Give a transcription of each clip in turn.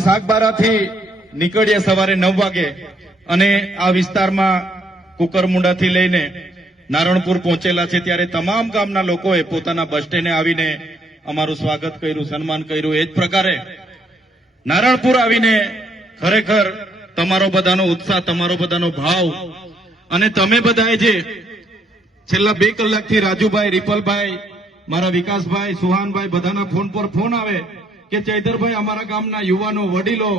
સાગબારાથી નીકળ્યા સવારે 9 વાગે અને આ વિસ્તારમાં કુકરમુંડાથી લઈને નારણપુર પહોંચેલા છે ત્યારે તમામ ગામના લોકોએ પોતાના બસ સ્ટેન્ડે આવીને અમારું સ્વાગત કર્યું, સન્માન કર્યું। એ જ પ્રકારે નારણપુર આવીને ખરેખર તમારો બધાનો ઉત્સાહ, તમારો બધાનો ભાવ અને તમે બધાએ જે છેલ્લા 2 કલાકથી રાજુભાઈ, રિપલભાઈ, મારા વિકાસભાઈ, સુહાનભાઈ બધાના ફોન પર ફોન આવે કે ચૈતરભાઈ અમારા ગામના યુવાનો, વડીલો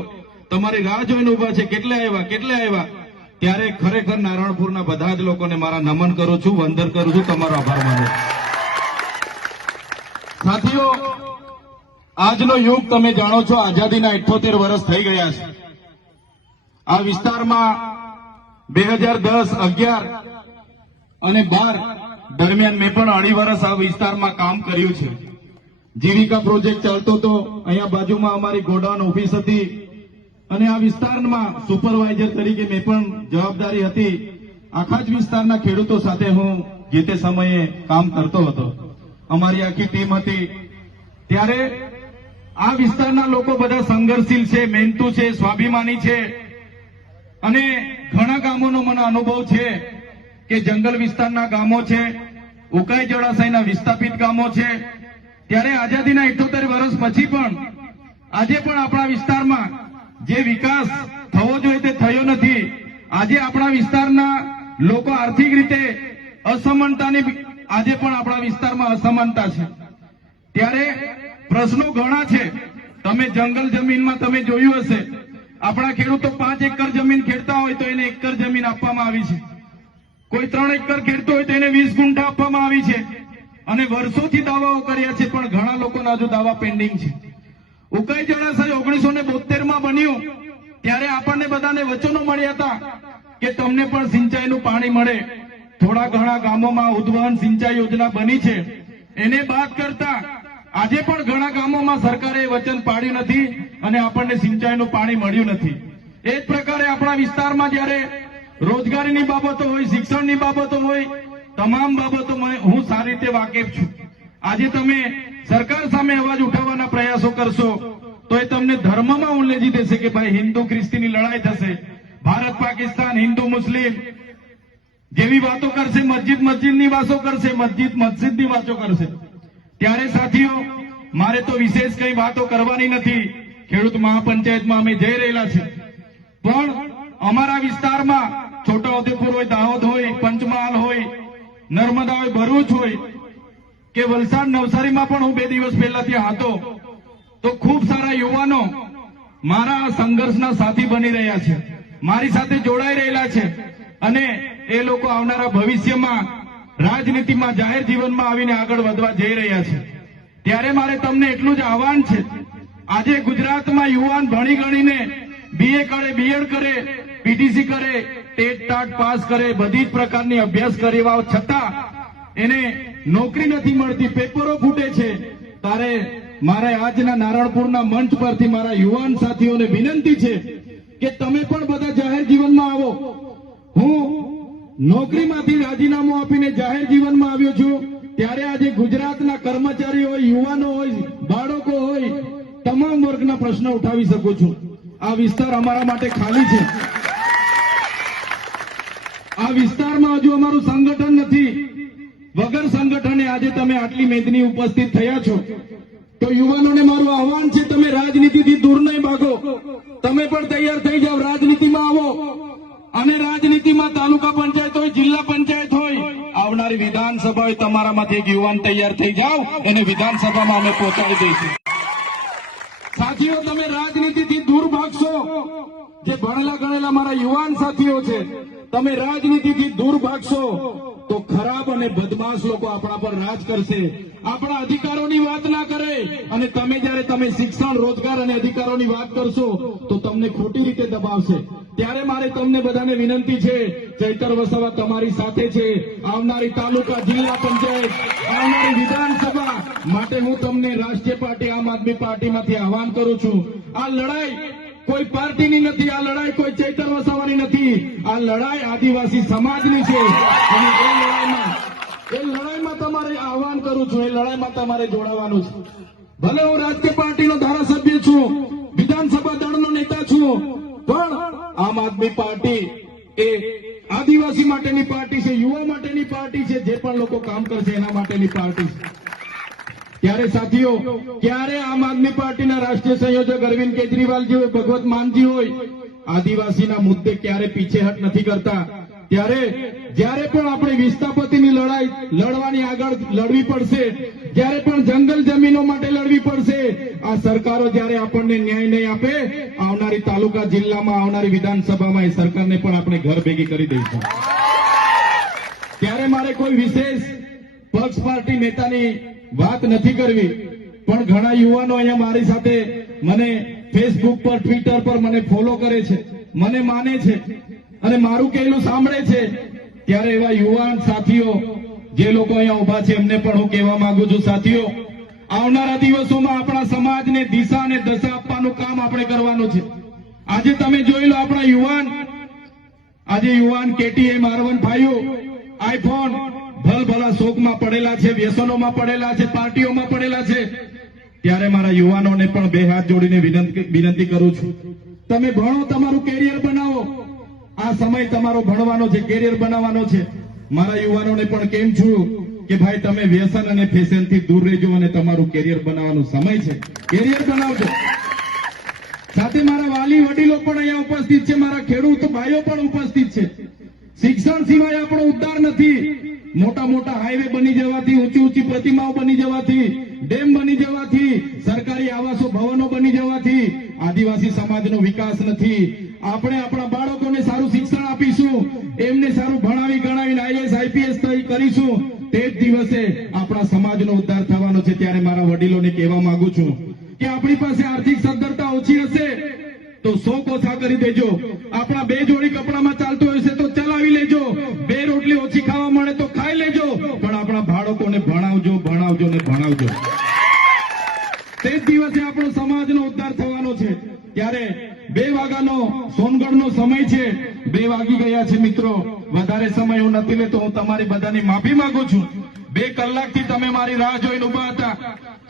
તમારી રાહ જોઈને ઉભા છે, કેટલે આવ્યા, ત્યારે ખરેખર નારણપુરના બધા જ લોકોને મારા નમન કરું છું, વંદન કરું છું, તમારો આભાર માનું છું। સાથીઓ, આજનો યુગ તમે જાણો છો, આઝાદીના 78 વર્ષ થઈ ગયા છે। આ વિસ્તારમાં 2010, 11 અને 12 દરમિયાન મેં પણ 2.5 વર્ષ આ વિસ્તારમાં કામ કર્યું છે। જીવિકા પ્રોજેક્ટ ચાલતો હતો, અહીંયા બાજુમાં અમારી ગોડાઉન ઓફિસ હતી અને આ વિસ્તારમાં સુપરવાઇઝર તરીકે મેં પણ જવાબદારી હતી। આખા જ વિસ્તારના ખેડૂતો સાથે હું જે તે સમયે કામ કરતો હતો, અમારી આખી ટીમ હતી। ત્યારે આ વિસ્તારના લોકો બધા સંઘર્ષશીલ છે, મહેનતુ છે, સ્વાભિમાની છે અને ઘણા ગામોનો મને અનુભવ છે કે જંગલ વિસ્તારના ગામો છે, ઉકાઈ જળાશયના વિસ્થાપિત ગામો છે। ત્યારે આઝાદીના 78 વર્ષ પછી પણ આજે પણ આપણા વિસ્તારમાં જે વિકાસ થવો જોઈએ તે થયો નથી। આજે આપણા વિસ્તારના લોકો આર્થિક રીતે અસમાનતાની, આજે પણ આપણા વિસ્તારમાં અસમાનતા છે। ત્યારે પ્રશ્નો ઘણા છે। તમે જંગલ જમીનમાં તમે જોયું હશે, આપણા ખેડૂતો 5 એકર જમીન ખેડતા હોય તો એને 1 એકર જમીન આપવામાં આવી છે, કોઈ 3 એકર ખેડતો હોય તો એને 20 ગુંઠા આપવામાં આવી છે અને વર્ષોથી દાવાઓ કર્યા છે, પણ ઘણા લોકોના હજુ દાવા પેન્ડિંગ છે। ઉકાઈ જળાશય 1972 બન્યું ત્યારે આપણને બધાને વચનો મળ્યા હતા કે તમને પણ સિંચાઈનું પાણી મળે। થોડા ઘણા ગામોમાં ઉદ્વહન સિંચાઈ યોજના બની છે, એને બાદ કરતા આજે પણ ઘણા ગામોમાં સરકારે વચન પાડ્યું નથી અને આપણને સિંચાઈનું પાણી મળ્યું નથી। એ જ પ્રકારે આપણા વિસ્તારમાં જ્યારે રોજગારીની બાબતો હોય, શિક્ષણની બાબતો હોય, તમામ બાબતોમાં હું સારી રીતે વાકેફ છું। આજે તમે સરકાર સામે અવાજ ઉઠાવવાના પ્રયાસો કરશો તો એ તમને ધર્મમાં ઉલ્લેખી દેશે કે ભાઈ હિન્દુ ખ્રિસ્તીની લડાઈ થશે, ભારત પાકિસ્તાન, હિન્દુ મુસ્લિમ જેવી વાતો કરશે, મસ્જિદની વાતો કરશે, મસ્જિદની વાતો કરશે। ત્યારે સાથીઓ, મારે તો વિશેષ કઈ વાતો કરવાની નથી। ખેડૂત મહાપંચાયતમાં અમે જઈ રહેલા છે, પણ અમારા વિસ્તારમાં છોટાઉદેપુર હોય, દાહોદ હોય, પંચમહાલ હોય, નર્મદા હોય, ભરૂચ હોય કે વલસાડ, નવસારીમાં પણ હું 2 દિવસ પહેલા ત્યાં હતો તો ખૂબ સારા યુવાનો મારા સંઘર્ષના સાથી બની રહ્યા છે, મારી સાથે જોડાઈ રહેલા છે અને એ લોકો આવનારા ભવિષ્યમાં રાજનીતિમાં, જાહેર જીવનમાં આવીને આગળ વધવા જઈ રહ્યા છે। ત્યારે મારે તમને એટલું જ આહવાન છે, આજે ગુજરાતમાં યુવાન ભણી ગણીને BA કરે, BEd કરે, PTC કરે, ટેટ ટાટ પાસ કરે, બધી જ પ્રકારની અભ્યાસ કરવા છતાં એને નોકરી નથી મળતી, પેપરો ફૂટે છે। ત્યારે મારે આજના નારણપુરના મંચ પરથી મારા યુવાન સાથીઓને વિનંતી છે કે તમે પણ બધા જાહેર જીવનમાં આવો। હું નોકરીમાંથી રાજીનામું આપીને જાહેર જીવનમાં આવ્યો છું, ત્યારે આજે ગુજરાતના કર્મચારીઓ હોય, યુવાનો હોય, બાળકો હોય, તમામ વર્ગના પ્રશ્નો ઉઠાવી શકું છું। આ વિસ્તાર અમારા માટે ખાલી છે। આ વિસ્તારમાં હજુ અમારું સંગઠન નથી। વગર સંગઠને આજે તમે આટલી મેદની ઉપસ્થિત થયા છો તો યુવાનોને મારું આહવાન છે, તમે રાજનીતિથી દૂર નહીં ભાગો, તમે પણ તૈયાર થઈ જાઓ, રાજનીતિમાં આવો અને રાજનીતિમાં તાલુકા પંચાયત હોય, જિલ્લા પંચાયત હોય, આવનારી વિધાનસભા હોય, તમારામાંથી એક યુવાન તૈયાર થઈ જાઓ, એને વિધાનસભામાં અમે પહોંચાડી દઈશું। સાથીઓ, તમે રાજનીતિથી દૂર ભાગશો, જે ભણેલા ગણેલા મારા યુવાન સાથીઓ છે, તમે રાજનીતિથી દૂર ભાગશો તો ખરાબ અને બદમાશ લોકો આપણા પર રાજ કરશે, આપણા અધિકારોની વાત ના કરે અને તમે શિક્ષણ, રોજગાર અને અધિકારોની વાત કરશો તો તમને ખોટી રીતે દબાવશે। ત્યારે મારે તમને બધાને વિનંતી છે, ચૈતર વસાવા તમારી સાથે છે। આવનારી તાલુકા, જિલ્લા પંચાયત, આવનારી વિધાનસભા માટે હું તમને રાષ્ટ્રીય પાર્ટી આમ આદમી પાર્ટીમાંથી આહવાન કરું છું। આ લડાઈ કોઈ પાર્ટીની નથી, આ લડાઈ કોઈ ચૈતર વસાવાની નથી, આ લડાઈ આદિવાસી સમાજની છે અને એ લડાઈમાં તમારે આહવાન કરું છું, એ લડાઈમાં તમારે જોડાવાનું છે। ભલે હું રાજકીય પાર્ટીનો ધારાસભ્ય છું, વિધાનસભા છું, પણ આમ આદમી પાર્ટી એ આદિવાસી માટેની પાર્ટી છે, યુવા માટેની પાર્ટી છે, જે પણ લોકો કામ કરશે એના માટેની પાર્ટી છે. ત્યારે સાથીઓ, ક્યારે આમ આદમી પાર્ટીના રાષ્ટ્રીય સંયોજક અરવિંદ કેજરીવાલજી હોય, ભગવત માનજી હોય, આદિવાસીના મુદ્દે ક્યારે પીછેહટ નથી કરતા. ત્યારે જ્યારે પણ આપણે વિસ્થાપતિની લડાઈ લડવાની આગળ લડવી પડશે, જ્યારે પણ જંગલ જમીનો માટે લડવી પડશે, આ સરકારો જ્યારે આપણને ન્યાય નહીં આપે, આવનારી તાલુકા જિલ્લામાં આવનારી વિધાનસભામાં એ સરકારને પણ આપણે ઘર ભેગી કરી દઈશું. ત્યારે મારે કોઈ વિશેષ પક્ષ પાર્ટી નેતાની વાત નથી કરવી, પણ ઘણા યુવાનો અહીંયા મારી સાથે મને ફેસબુક પર, ટ્વિટર પર મને ફોલો કરે છે, મને માને છે અને મારું કહેલું સાંભળે છે. ત્યારે એવા યુવાન સાથીઓ જે લોકો અહીંયા ઉભા છે એમને પણ હું કહેવા માંગુ છું, સાથીઓ, આવનારા દિવસોમાં આપણા સમાજને દિશા અને દશા આપવાનું કામ આપણે કરવાનું છે. આજે તમે જોઈ લો, આપણા યુવાન KTM R1 ભાઈઓ આઈફોન ભલભલા શોખમાં પડેલા છે, વ્યસનોમાં પડેલા છે, પાર્ટીઓમાં પડેલા છે. ત્યારે મારા યુવાનોને પણ બે હાથ જોડીને વિનંતી કરું છું, તમે ભણો, તમારું કેરિયર બનાવો. આ સમય તમારો ભણવાનો છે, કેરિયર બનાવવાનો છે. મારા યુવાનોને પણ કેમ છું કે ભાઈ તમે વ્યસન અને ફેશનથી દૂર રહેજો અને તમારું કેરિયર બનાવવાનો સમય છે, કેરિયર બનાવજો. સાથે મારા વાલી વડીલો પણ અહીંયા ઉપસ્થિત છે, મારા ખેડૂત ભાઈઓ પણ ઉપસ્થિત છે. શિક્ષણ સિવાય આપણો ઉદ્ધાર નથી. મોટા મોટા હાઈવે બની જવાથી, ઊંચી ઊંચી પ્રતિમાઓ બની જવાથી, ડેમ બની જવાથી, સરકારી આવાસો ભવનો બની જવાથી આદિવાસી સમાજનો વિકાસ નથી. આપણે આપણા બાળકોને સારું શિક્ષણ આપીશું, એમને સારું ભણાવી ગણાવીને IAS IPS કરીશું, તે જ દિવસે આપણા સમાજનો ઉદ્ધાર થવાનો છે. ત્યારે મારા વડીલોને કહેવા માંગુ છું કે આપણી પાસે આર્થિક સદ્ધરતા ઓછી હશે તો શોખ ઓછા કરી દેજો. આપણા બે જોડી કપડામાં ચાલતું હશે તો ચલાવી લેજો, બે રોટલી ઓછી ખાવા મળે તો ખાઈ લેજો, પણ આપણા બાળકોને ભણાવજો, ભણાવજો ને ભણાવજો. તે જ દિવસે આપણો સમાજનો ઉદ્ધાર થવાનો છે. ત્યારે 2 વાગ્યાનો સોનગઢનો સમય છે, 2 વાગી ગયા છે મિત્રો. વધારે સમય હું નથી લેતો, હું તમારી બધાની માફી માંગુ છું. 2 કલાકથી તમે મારી રાહ જોઈને ઉભા હતા,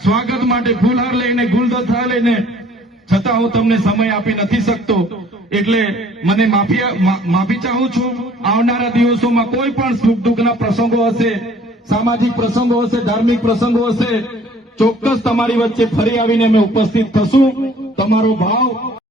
સ્વાગત માટે ફૂલહાર લઈને, ગુલદસ્તા લઈને, છતાં હું તમને સમય આપી નથી શકતો. એટલે મને માફી ચાહું છું. આવનારા દિવસોમાં કોઈ પણ સુખ દુઃખના પ્રસંગો હશે, સામાજિક પ્રસંગો હશે, ધાર્મિક પ્રસંગો હશે, ચોક્કસ તમારી વચ્ચે ફરી આવીને અમે ઉપસ્થિત થશું. તમારો ભાવ